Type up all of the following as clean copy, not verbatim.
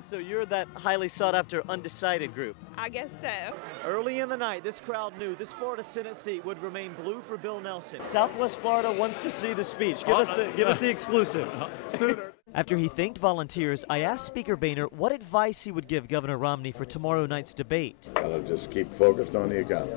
So you're that highly sought after undecided group. I guess so. Early in the night, this crowd knew this Florida Senate seat would remain blue for Bill Nelson. Southwest Florida wants to see the speech. Give us the exclusive. After he thanked volunteers, I asked Speaker Boehner what advice he would give Governor Romney for tomorrow night's debate. I'll just keep focused on the economy.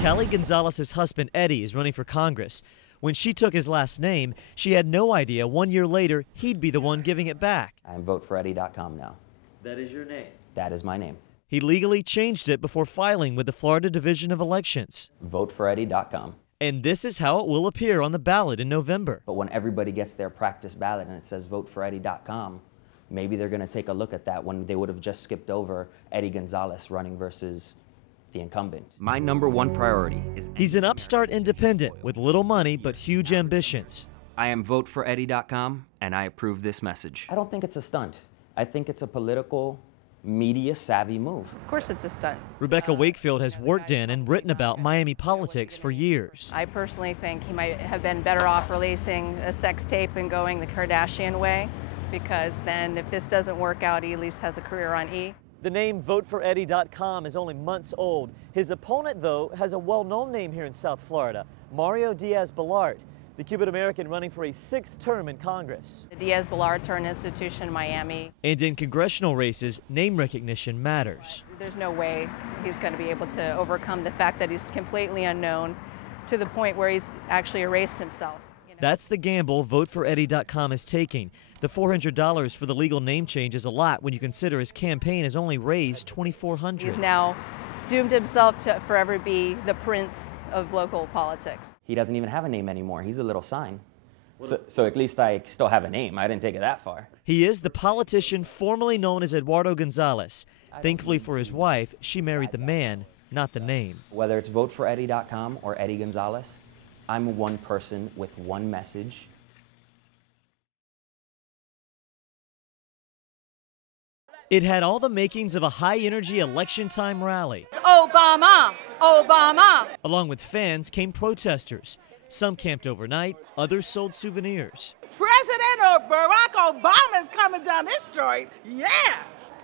Callie Gonzalez's husband, Eddie, is running for Congress. When she took his last name, she had no idea 1 year later he'd be the one giving it back. I'm voteforeddie.com now. That is your name? That is my name. He legally changed it before filing with the Florida Division of Elections. Voteforeddie.com. And this is how it will appear on the ballot in November. But when everybody gets their practice ballot and it says voteforeddie.com, maybe they're going to take a look at that when they would have just skipped over Eddie Gonzalez running versus the incumbent. My number one priority is... He's an upstart independent with little money but huge ambitions. I am voteforeddie.com and I approve this message. I don't think it's a stunt. I think it's a political, media-savvy move. Of course it's a stunt. Rebecca Wakefield has worked in and written about Miami politics for years. I personally think he might have been better off releasing a sex tape and going the Kardashian way, because then if this doesn't work out, he at least has a career on E! The name voteforeddie.com is only months old. His opponent, though, has a well-known name here in South Florida, Mario Diaz-Balart, the Cuban-American running for a 6th term in Congress. The Diaz-Balarts are an institution in Miami. And in congressional races, name recognition matters. There's no way he's going to be able to overcome the fact that he's completely unknown to the point where he's actually erased himself. That's the gamble voteforeddie.com is taking. The $400 for the legal name change is a lot when you consider his campaign has only raised $2,400. He's now doomed himself to forever be the prince of local politics. He doesn't even have a name anymore. He's a little sign. So at least I still have a name. I didn't take it that far. He is the politician formerly known as Eduardo Gonzalez. Thankfully for his wife, she married the man, not the name. Whether it's voteforeddie.com or Eddie Gonzalez, I'm one person with one message. It had all the makings of a high-energy election-time rally. Obama! Obama! Along with fans came protesters. Some camped overnight, others sold souvenirs. President Barack Obama's coming down this joint, yeah!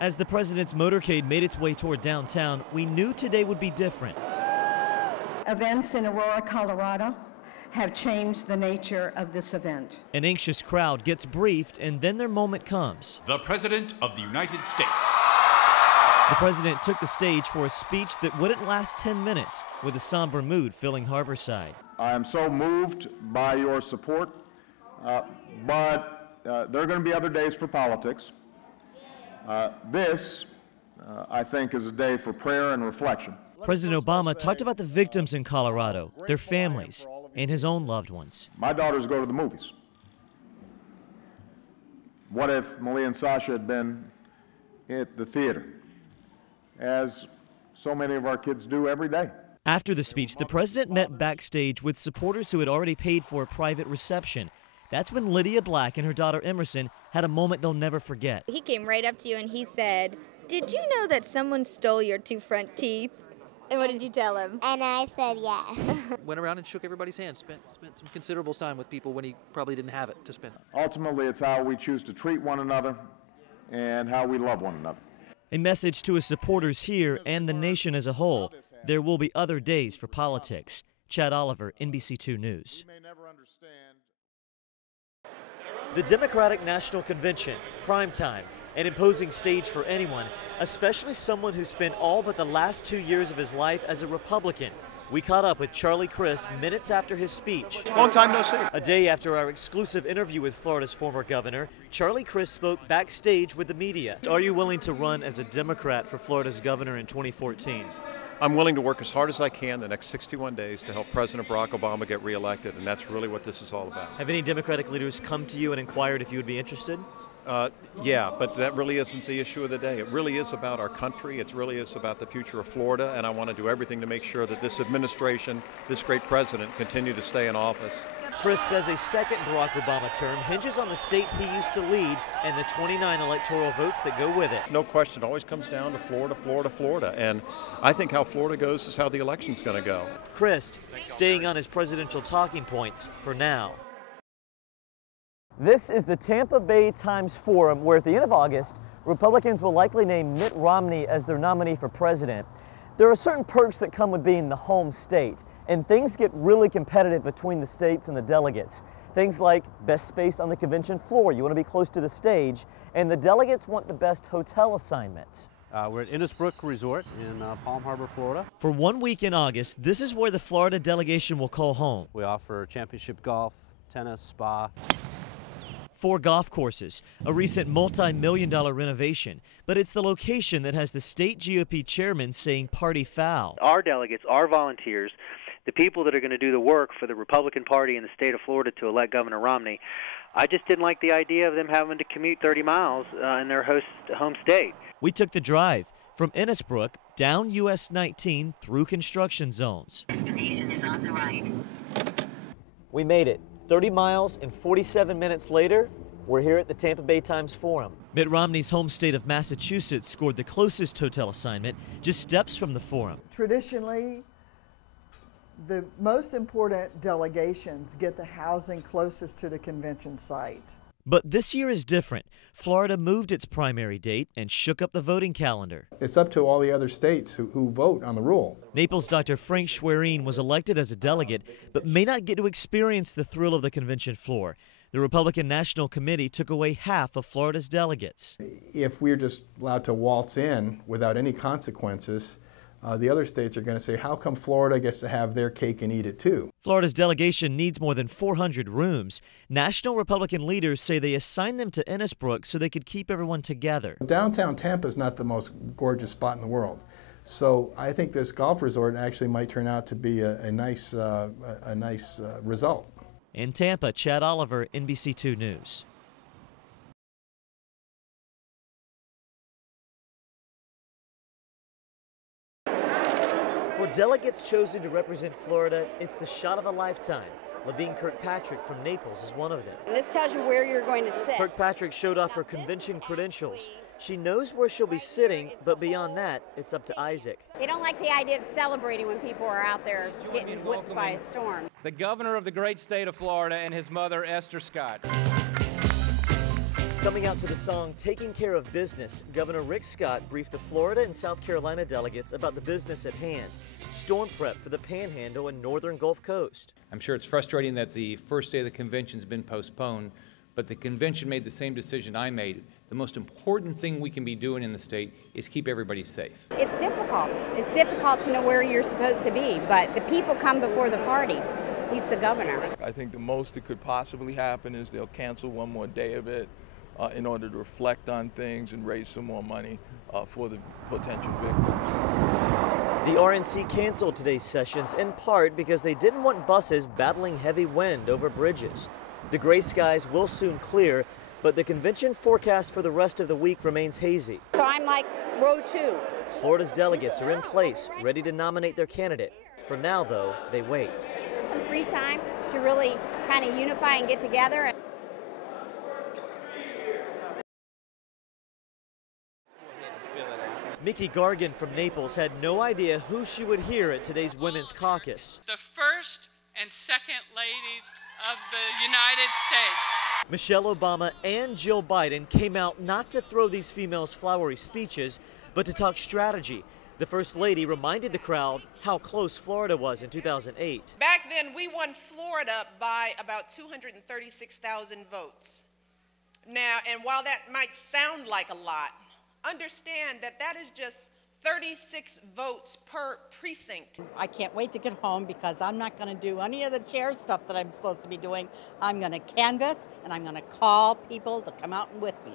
As the president's motorcade made its way toward downtown, we knew today would be different. Events in Aurora, Colorado have changed the nature of this event. An anxious crowd gets briefed, and then their moment comes. The President of the United States. The president took the stage for a speech that wouldn't last 10 minutes, with a somber mood filling Harborside. I am so moved by your support, but there are going to be other days for politics. This, I think, is a day for prayer and reflection. President Obama talked about the victims in Colorado, their families, and his own loved ones. My daughters go to the movies. What if Malia and Sasha had been at the theater, as so many of our kids do every day? After the speech, the president met backstage with supporters who had already paid for a private reception. That's when Lydia Black and her daughter Emerson had a moment they'll never forget. He came right up to you and he said, "Did you know that someone stole your 2 front teeth?" And what did you tell him? And I said yes. Went around and shook everybody's hand, spent some considerable time with people when he probably didn't have it to spend. Ultimately, it's how we choose to treat one another and how we love one another. A message to his supporters here and the nation as a whole. There will be other days for politics. Chad Oliver, NBC2 News. The Democratic National Convention, prime time, an imposing stage for anyone, especially someone who spent all but the last 2 years of his life as a Republican. We caught up with Charlie Crist minutes after his speech. Long time no see. A day after our exclusive interview with Florida's former governor, Charlie Crist spoke backstage with the media. Are you willing to run as a Democrat for Florida's governor in 2014? I'm willing to work as hard as I can the next 61 days to help President Barack Obama get reelected, and that's really what this is all about. Have any Democratic leaders come to you and inquired if you would be interested? Yeah, but that really isn't the issue of the day. It really is about our country. It really is about the future of Florida, and I want to do everything to make sure that this administration, this great president, continue to stay in office. Crist says a second Barack Obama term hinges on the state he used to lead and the 29 electoral votes that go with it. No question, it always comes down to Florida, Florida, Florida, and I think how Florida goes is how the election's going to go. Crist staying on his presidential talking points for now. This is the Tampa Bay Times Forum, where at the end of August, Republicans will likely name Mitt Romney as their nominee for president. There are certain perks that come with being the home state, and things get really competitive between the states and the delegates. Things like best space on the convention floor, you want to be close to the stage, and the delegates want the best hotel assignments. We're at Innisbrook Resort in Palm Harbor, Florida. For 1 week in August, this is where the Florida delegation will call home. We offer championship golf, tennis, spa. 4 golf courses, a recent multi-million-dollar renovation, but it's the location that has the state GOP chairman saying party foul. Our delegates, our volunteers, the people that are going to do the work for the Republican Party in the state of Florida to elect Governor Romney, I just didn't like the idea of them having to commute 30 miles in their home state. We took the drive from Innisbrook down US 19 through construction zones. Destination is on the right. We made it. 30 miles and 47 minutes later, we're here at the Tampa Bay Times Forum. Mitt Romney's home state of Massachusetts scored the closest hotel assignment, just steps from the Forum. Traditionally, the most important delegations get the housing closest to the convention site. But this year is different. Florida moved its primary date and shook up the voting calendar. It's up to all the other states who vote on the rule. Naples' Dr. Frank Schwerin was elected as a delegate, but may not get to experience the thrill of the convention floor. The Republican National Committee took away half of Florida's delegates. If we're just allowed to waltz in without any consequences, the other states are going to say, how come Florida gets to have their cake and eat it too? Florida's delegation needs more than 400 rooms. National Republican leaders say they assigned them to Innisbrook so they could keep everyone together. Downtown Tampa is not the most gorgeous spot in the world. So I think this golf resort actually might turn out to be a nice result. In Tampa, Chad Oliver, NBC2 News. For delegates chosen to represent Florida, it's the shot of a lifetime. Levine Kirkpatrick from Naples is one of them. And this tells you where you're going to sit. Kirkpatrick showed off her convention credentials. She knows where she'll be sitting, but beyond that, it's up to Isaac. They don't like the idea of celebrating when people are out there getting whipped by a storm. The governor of the great state of Florida and his mother, Esther Scott. Coming out to the song Taking Care of Business, Governor Rick Scott briefed the Florida and South Carolina delegates about the business at hand. Storm prep for the Panhandle and northern Gulf Coast. I'm sure it's frustrating that the first day of the convention's been postponed, but the convention made the same decision I made. The most important thing we can be doing in the state is keep everybody safe. It's difficult. It's difficult to know where you're supposed to be, but the people come before the party. He's the governor. I think the most that could possibly happen is they'll cancel one more day of it in order to reflect on things and raise some more money for the potential victims. The RNC canceled today's sessions in part because they didn't want buses battling heavy wind over bridges. The gray skies will soon clear, but the convention forecast for the rest of the week remains hazy. So I'm like row 2. Florida's delegates are in place, ready to nominate their candidate. For now, though, they wait. Gives us some free time to really kind of unify and get together. Mickey Gargan from Naples had no idea who she would hear at today's Women's Caucus. The first and second ladies of the United States. Michelle Obama and Jill Biden came out not to throw these females flowery speeches, but to talk strategy. The First Lady reminded the crowd how close Florida was in 2008. Back then, we won Florida by about 236,000 votes. Now, and while that might sound like a lot, understand that that is just 36 votes per precinct. I can't wait to get home because I'm not going to do any of the chair stuff that I'm supposed to be doing. I'm going to canvass and I'm going to call people to come out with me.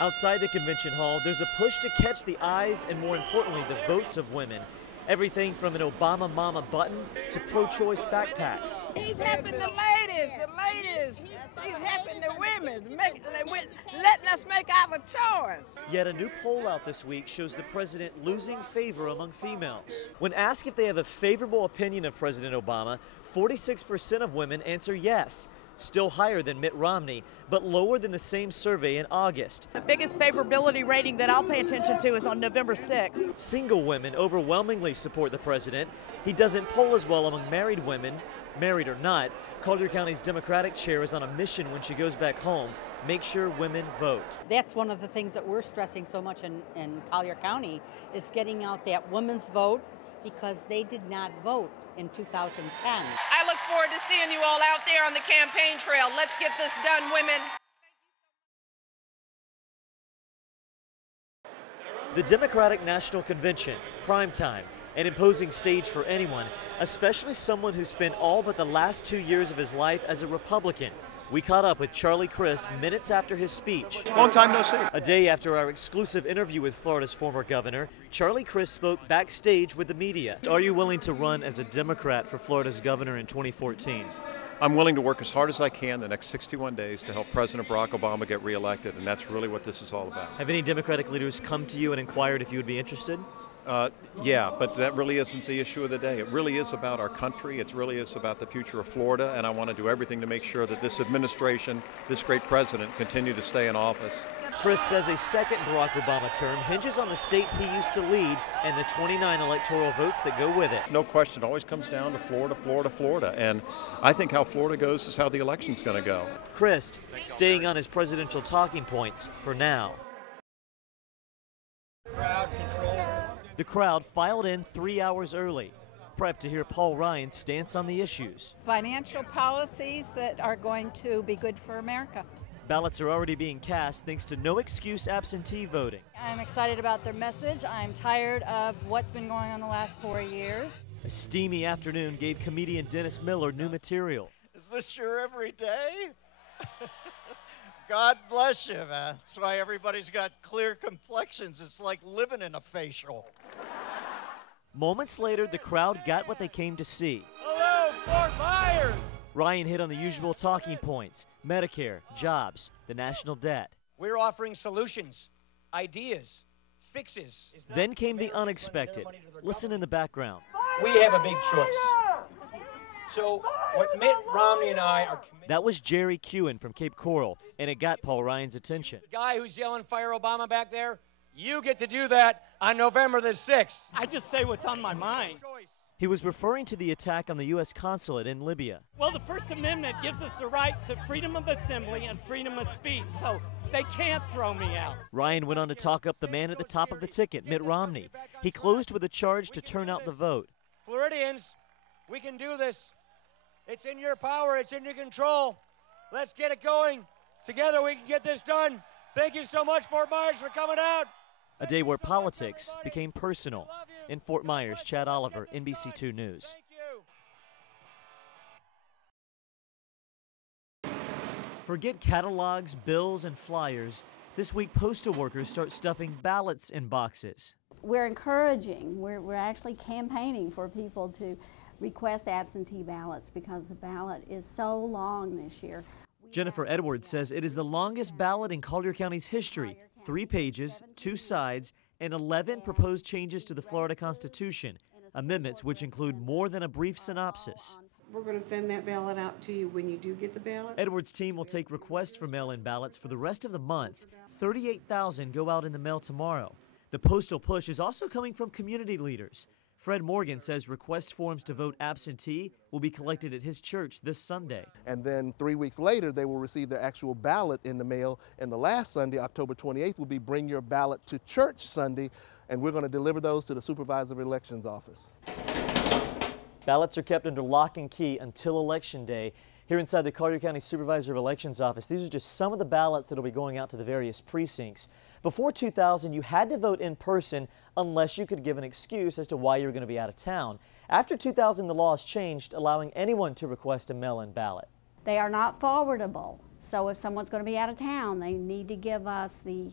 Outside the convention hall, there's a push to catch the eyes and, more importantly, the votes of women. Everything from an Obama Mama button to pro-choice backpacks. He's helping the ladies. He's helping the women, letting us make our choice. Yet a new poll out this week shows the president losing favor among females. When asked if they have a favorable opinion of President Obama, 46% of women answer yes. Still higher than Mitt Romney, but lower than the same survey in August. The biggest favorability rating that I'll pay attention to is on November 6th. Single women overwhelmingly support the president. He doesn't poll as well among married women Married or not, Collier County's Democratic chair is on a mission when she goes back home. Make sure women vote. That's one of the things that we're stressing so much in Collier County is getting out that women's vote, because they did not vote in 2010. I look forward to seeing you all out there on the campaign trail. Let's get this done, women. The Democratic National Convention, prime time, an imposing stage for anyone, especially someone who spent all but the last 2 years of his life as a Republican. We caught up with Charlie Crist minutes after his speech. Long time no see. A day after our exclusive interview with Florida's former governor, Charlie Crist spoke backstage with the media. Are you willing to run as a Democrat for Florida's governor in 2014? I'm willing to work as hard as I can the next 61 days to help President Barack Obama get reelected, and that's really what this is all about. Have any Democratic leaders come to you and inquired if you would be interested? Yeah, but that really isn't the issue of the day. It really is about our country. It really is about the future of Florida, and I want to do everything to make sure that this administration, this great president, continue to stay in office. Crist says a second Barack Obama term hinges on the state he used to lead and the 29 electoral votes that go with it. No question, it always comes down to Florida, Florida, Florida, and I think how Florida goes is how the election's going to go. Crist staying on his presidential talking points for now. The crowd filed in 3 hours early, prepped to hear Paul Ryan's stance on the issues. Financial policies that are going to be good for America. Ballots are already being cast thanks to no excuse absentee voting. I'm excited about their message. I'm tired of what's been going on the last 4 years. A steamy afternoon gave comedian Dennis Miller new material. Is this your everyday? God bless you, man. That's why everybody's got clear complexions. It's like living in a facial. Moments later, the crowd got what they came to see. Hello, Fort Myers! Ryan hit on the usual talking points: Medicare, jobs, the national debt. We're offering solutions, ideas, fixes. Then came the unexpected. Listen in the background. We have a big choice. So what Mitt Romney and I are committed. That was Jerry Kewen from Cape Coral, and it got Paul Ryan's attention. The guy who's yelling "Fire Obama" back there, you get to do that on November the 6th. I just say what's on my mind. He was referring to the attack on the U.S. consulate in Libya. Well, the First Amendment gives us the right to freedom of assembly and freedom of speech, so they can't throw me out. Ryan went on to talk up the man at the top of the ticket, Mitt Romney. He closed with a charge to turn out the vote. Floridians, we can do this. It's in your power. It's in your control. Let's get it going. Together we can get this done. Thank you so much, Fort Myers, for coming out. A day where politics became personal. In Fort Myers, Chad Oliver, NBC2 News. Forget catalogs, bills, and flyers. This week, postal workers start stuffing ballots in boxes. We're encouraging, we're actually campaigning for people to request absentee ballots because the ballot is so long this year. Jennifer Edwards says it is the longest ballot in Collier County's history. 3 pages, 2 sides, and 11 proposed changes to the Florida Constitution, amendments which include more than a brief synopsis. We're going to send that ballot out to you when you do get the ballot. Edwards' team will take requests for mail-in ballots for the rest of the month. 38,000 go out in the mail tomorrow. The postal push is also coming from community leaders. Fred Morgan says request forms to vote absentee will be collected at his church this Sunday. And then 3 weeks later, they will receive their actual ballot in the mail. And the last Sunday, October 28th, will be Bring Your Ballot to Church Sunday, and we're going to deliver those to the Supervisor of Elections office. Ballots are kept under lock and key until Election Day. Here inside the Collier County Supervisor of Elections office, these are just some of the ballots that will be going out to the various precincts. Before 2000, you had to vote in person unless you could give an excuse as to why you were going to be out of town. After 2000, the laws changed, allowing anyone to request a mail-in ballot. They are not forwardable, so if someone's going to be out of town, they need to give us the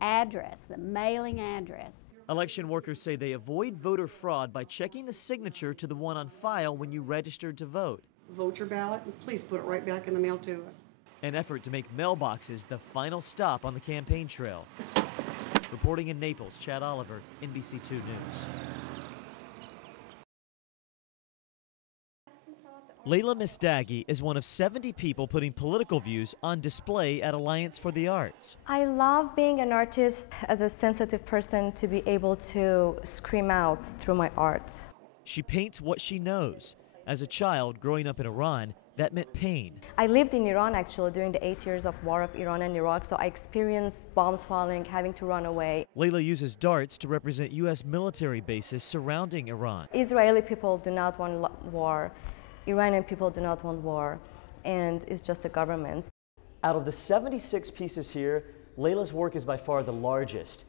address, the mailing address. Election workers say they avoid voter fraud by checking the signature to the one on file when you registered to vote. Vote your ballot and please put it right back in the mail to us. An effort to make mailboxes the final stop on the campaign trail. Reporting in Naples, Chad Oliver, NBC2 News. Layla Mistaghi is one of 70 people putting political views on display at Alliance for the Arts. I love being an artist as a sensitive person to be able to scream out through my art. She paints what she knows, As a child growing up in Iran, that meant pain. I lived in Iran actually during the 8 years of war of Iran and Iraq, so I experienced bombs falling, having to run away. Layla uses darts to represent U.S. military bases surrounding Iran. Israeli people do not want war, Iranian people do not want war, and it's just the governments. Out of the 76 pieces here, Layla's work is by far the largest.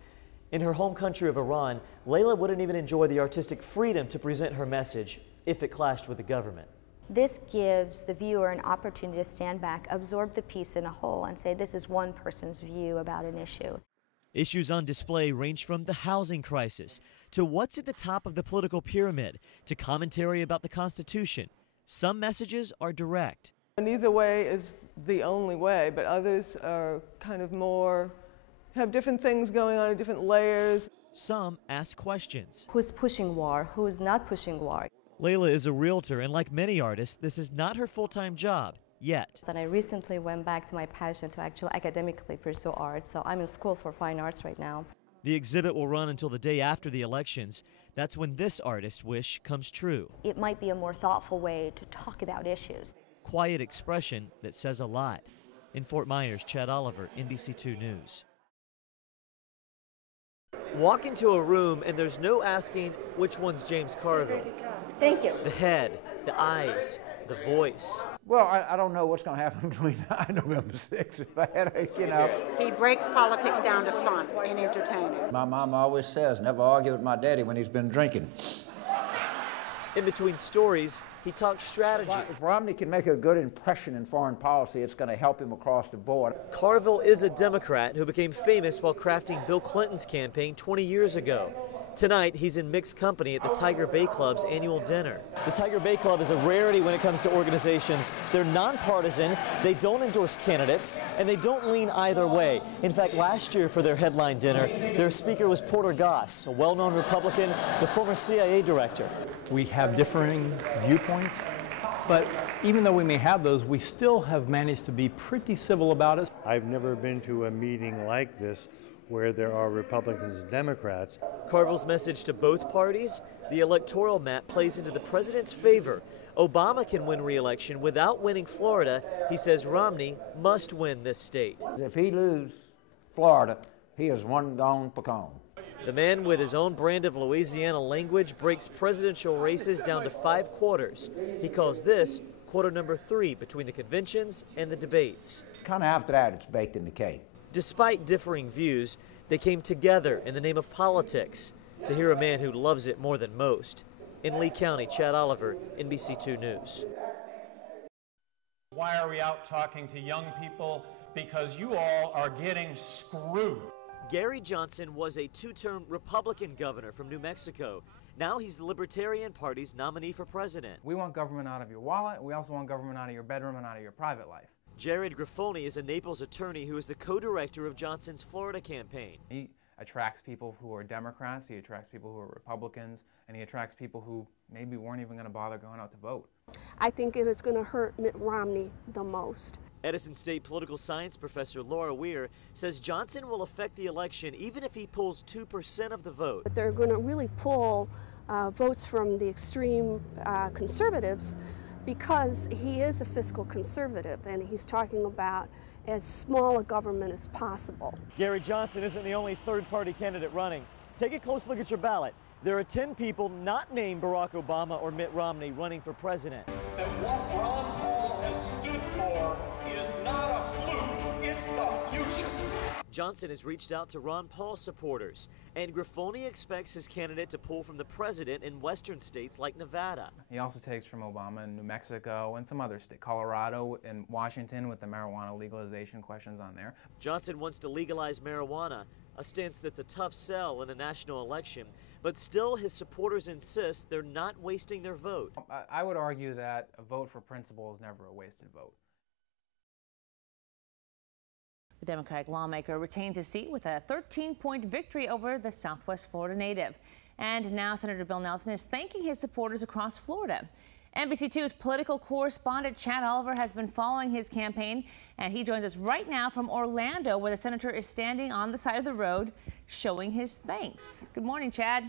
In her home country of Iran, Layla wouldn't even enjoy the artistic freedom to present her message if it clashed with the government. This gives the viewer an opportunity to stand back, absorb the piece in a whole, and say this is one person's view about an issue. Issues on display range from the housing crisis to what's at the top of the political pyramid to commentary about the Constitution. Some messages are direct. Neither way is the only way, but others are kind of more, have different things going on in different layers. Some ask questions. Who's pushing war? Who's not pushing war? Layla is a realtor, and like many artists, this is not her full-time job yet. And I recently went back to my passion to actually academically pursue art, so I'm in school for fine arts right now. The exhibit will run until the day after the elections. That's when this artist's wish comes true. It might be a more thoughtful way to talk about issues. Quiet expression that says a lot. In Fort Myers, Chad Oliver, NBC2 News. Walk into a room and there's no asking which one's James Carville. Thank you. The head, the eyes, the voice. Well, I don't know what's going to happen between now and November 6th. If I had a, you know. He breaks politics down to fun and entertaining. My mom always says, never argue with my daddy when he's been drinking. In between stories, he talks strategy. If Romney can make a good impression in foreign policy, it's going to help him across the board. Carville is a Democrat who became famous while crafting Bill Clinton's campaign 20 years ago. Tonight, he's in mixed company at the Tiger Bay Club's annual dinner. The Tiger Bay Club is a rarity when it comes to organizations. They're nonpartisan, they don't endorse candidates, and they don't lean either way. In fact, last year for their headline dinner, their speaker was Porter Goss, a well-known Republican, the former CIA director. We have differing viewpoints, but even though we may have those, we still have managed to be pretty civil about it. I've never been to a meeting like this where there are Republicans and Democrats. Carville's message to both parties, the electoral map plays into the president's favor. Obama can win re-election without winning Florida. He says Romney must win this state. If he loses Florida, he is one gone pecan. The man with his own brand of Louisiana language breaks presidential races down to 5 quarters. He calls this quarter number 3 between the conventions and the debates. Kind of after that, it's baked in the cake. Despite differing views, they came together in the name of politics to hear a man who loves it more than most. In Lee County, Chad Oliver, NBC2 News. Why are we out talking to young people? Because you all are getting screwed. Gary Johnson was a 2-term Republican governor from New Mexico. Now he's the Libertarian Party's nominee for president. We want government out of your wallet. We also want government out of your bedroom and out of your private life. Jared Grifoni is a Naples attorney who is the co-director of Johnson's Florida campaign. He attracts people who are Democrats, he attracts people who are Republicans, and he attracts people who maybe weren't even going to bother going out to vote. I think it is going to hurt Mitt Romney the most. Edison State political science professor Laura Weir says Johnson will affect the election even if he pulls 2% of the vote. But they're going to really pull votes from the extreme conservatives because he is a fiscal conservative and he's talking about as small a government as possible. Gary Johnson isn't the only third-party candidate running. Take a close look at your ballot. There are 10 people not named Barack Obama or Mitt Romney running for president. And what Ron Paul has stood for is not a fluke, it's the future. Johnson has reached out to Ron Paul supporters, and Grifoni expects his candidate to pull from the president in western states like Nevada. He also takes from Obama in New Mexico and some other states, Colorado and Washington with the marijuana legalization questions on there. Johnson wants to legalize marijuana, a stance that's a tough sell in a national election, but still his supporters insist they're not wasting their vote. I would argue that a vote for principle is never a wasted vote. The Democratic lawmaker retains his seat with a 13-point victory over the Southwest Florida native. And now Senator Bill Nelson is thanking his supporters across Florida. NBC2's political correspondent Chad Oliver has been following his campaign, and he joins us right now from Orlando, where the senator is standing on the side of the road showing his thanks. Good morning, Chad.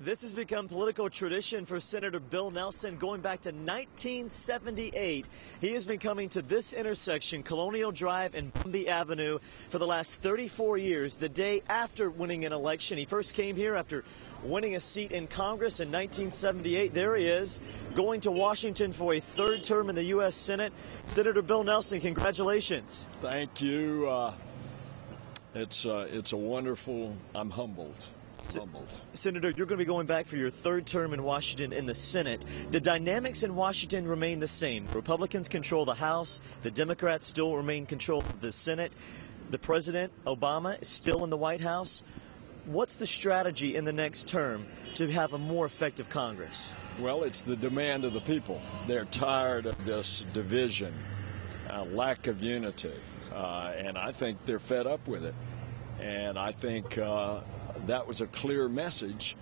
This has become political tradition for Senator Bill Nelson going back to 1978. He has been coming to this intersection, Colonial Drive and Bumby Avenue, for the last 34 years, the day after winning an election. He first came here after winning a seat in Congress in 1978. There he is, going to Washington for a third term in the U.S. Senate. Senator Bill Nelson, congratulations. Thank you. It's a wonderful, I'm humbled. Senator, you're going to be going back for your third term in Washington in the Senate. The dynamics in Washington remain the same. Republicans control the House. The Democrats still remain in control of the Senate. The President, Obama, is still in the White House. What's the strategy in the next term to have a more effective Congress? Well, it's the demand of the people. They're tired of this division, lack of unity, and I think they're fed up with it. And I think that was a clear message.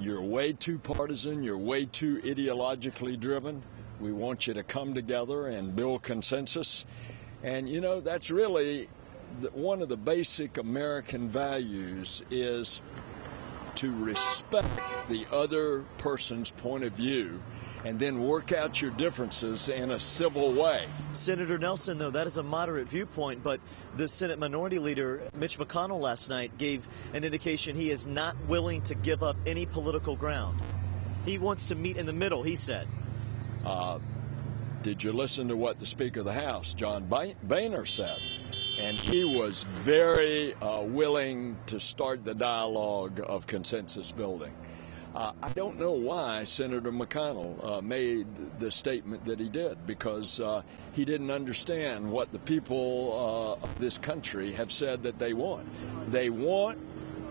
You're way too partisan. You're way too ideologically driven. We want you to come together and build consensus. And, you know, that's really one of the basic American values, is to respect the other person's point of view and then work out your differences in a civil way. Senator Nelson, though, that is a moderate viewpoint, but the Senate Minority Leader, Mitch McConnell, last night gave an indication he is not willing to give up any political ground. He wants to meet in the middle, he said. Did you listen to what the Speaker of the House, John Boehner, said? And he was very willing to start the dialogue of consensus building. I don't know why Senator McConnell made the statement that he did, because he didn't understand what the people of this country have said that they want. They want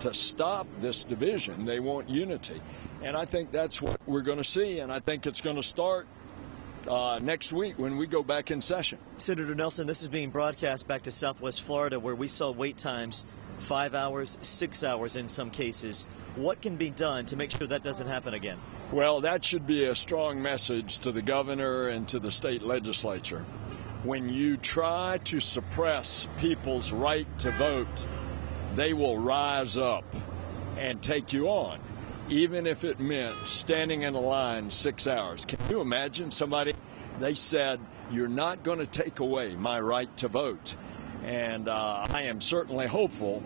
to stop this division. They want unity. And I think that's what we're going to see, and I think it's going to start next week when we go back in session. Senator Nelson, this is being broadcast back to Southwest Florida, where we saw wait times 5 hours, 6 hours in some cases. What can be done to make sure that doesn't happen again? Well, that should be a strong message to the governor and to the state legislature. When you try to suppress people's right to vote, they will rise up and take you on, even if it meant standing in a line 6 hours. Can you imagine somebody, they said, you're not going to take away my right to vote. And I am certainly hopeful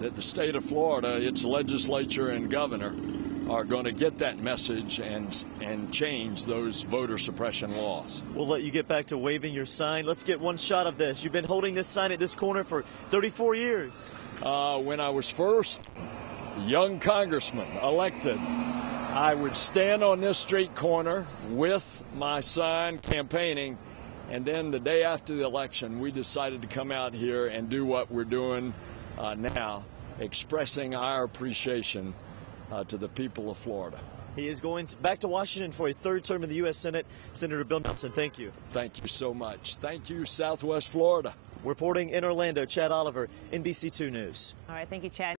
that the state of Florida, its legislature and governor, are going to get that message and change those voter suppression laws. We'll let you get back to waving your sign. Let's get one shot of this. You've been holding this sign at this corner for 34 years. When I was first young congressman elected, I would stand on this street corner with my sign campaigning, and then the day after the election, we decided to come out here and do what we're doing now, expressing our appreciation to the people of Florida. He is going back to Washington for a third term in the U.S. Senate. Senator Bill Nelson, thank you. Thank you so much. Thank you, Southwest Florida. Reporting in Orlando, Chad Oliver, NBC2 News. All right, thank you, Chad.